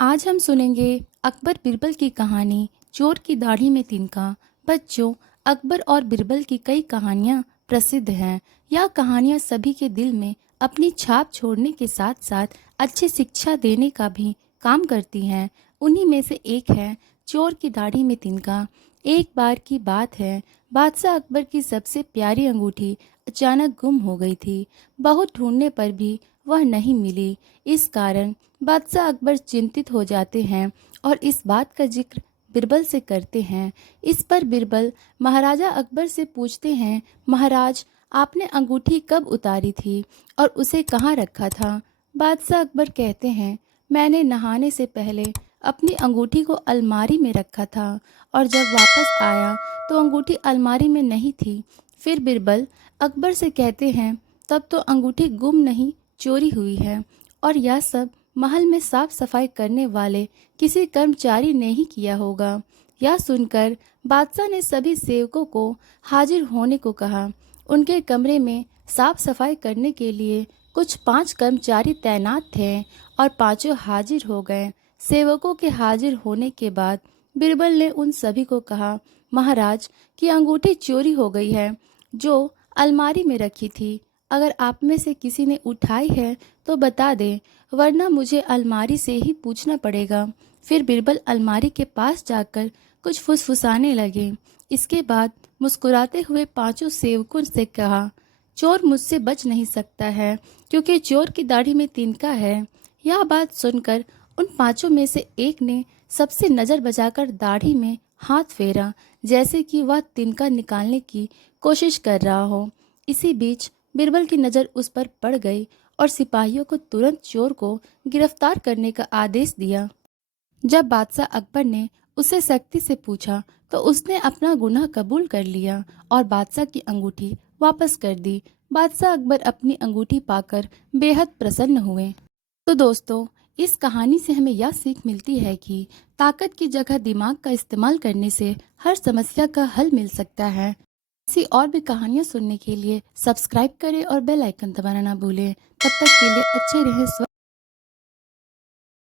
आज हम सुनेंगे अकबर बिरबल की कहानी चोर की दाढ़ी में तिनका। बच्चों, अकबर और बिरबल की कई कहानियाँ प्रसिद्ध हैं। यह कहानियाँ सभी के दिल में अपनी छाप छोड़ने के साथ साथ अच्छी शिक्षा देने का भी काम करती हैं। उन्हीं में से एक है चोर की दाढ़ी में तिनका। एक बार की बात है, बादशाह अकबर की सबसे प्यारी अंगूठी अचानक गुम हो गई थी। बहुत ढूंढने पर भी वह नहीं मिली। इस कारण बादशाह अकबर चिंतित हो जाते हैं और इस बात का जिक्र बिरबल से करते हैं। इस पर बिरबल महाराजा अकबर से पूछते हैं, महाराज, आपने अंगूठी कब उतारी थी और उसे कहाँ रखा था? बादशाह अकबर कहते हैं, मैंने नहाने से पहले अपनी अंगूठी को अलमारी में रखा था और जब वापस आया तो अंगूठी अलमारी में नहीं थी। फिर बिरबल अकबर से कहते हैं, तब तो अंगूठी गुम नहीं, चोरी हुई है और यह सब महल में साफ सफाई करने वाले किसी कर्मचारी ने ही किया होगा। यह सुनकर बादशाह ने सभी सेवकों को हाजिर होने को कहा। उनके कमरे में साफ सफाई करने के लिए कुछ 5 कर्मचारी तैनात थे और पांचों हाजिर हो गए। सेवकों के हाजिर होने के बाद बिरबल ने उन सभी को कहा, महाराज, की अंगूठी चोरी हो गई है जो अलमारी में रखी थी। अगर आप में से किसी ने उठाई है तो बता दें, वरना मुझे अलमारी से ही पूछना पड़ेगा। फिर बिरबल अलमारी के पास जाकर कुछ फुसफुसाने लगे। इसके बाद मुस्कुराते हुए पांचों सेवकों से कहा, चोर मुझसे बच नहीं सकता है क्योंकि चोर की दाढ़ी में तिनका है। यह बात सुनकर उन पांचों में से एक ने सबसे नज़र बचाकर दाढ़ी में हाथ फेरा, जैसे कि वह तिनका निकालने की कोशिश कर रहा हो। इसी बीच बिरबल की नज़र उस पर पड़ गई और सिपाहियों को तुरंत चोर को गिरफ्तार करने का आदेश दिया। जब बादशाह अकबर ने उससे सख्ती से पूछा तो उसने अपना गुनाह कबूल कर लिया और बादशाह की अंगूठी वापस कर दी। बादशाह अकबर अपनी अंगूठी पाकर बेहद प्रसन्न हुए। तो दोस्तों, इस कहानी से हमें यह सीख मिलती है कि ताकत की जगह दिमाग का इस्तेमाल करने से हर समस्या का हल मिल सकता है। ऐसी और भी कहानियाँ सुनने के लिए सब्सक्राइब करें और बेल आइकन दबाना ना भूलें। तब तक के लिए अच्छे रहें।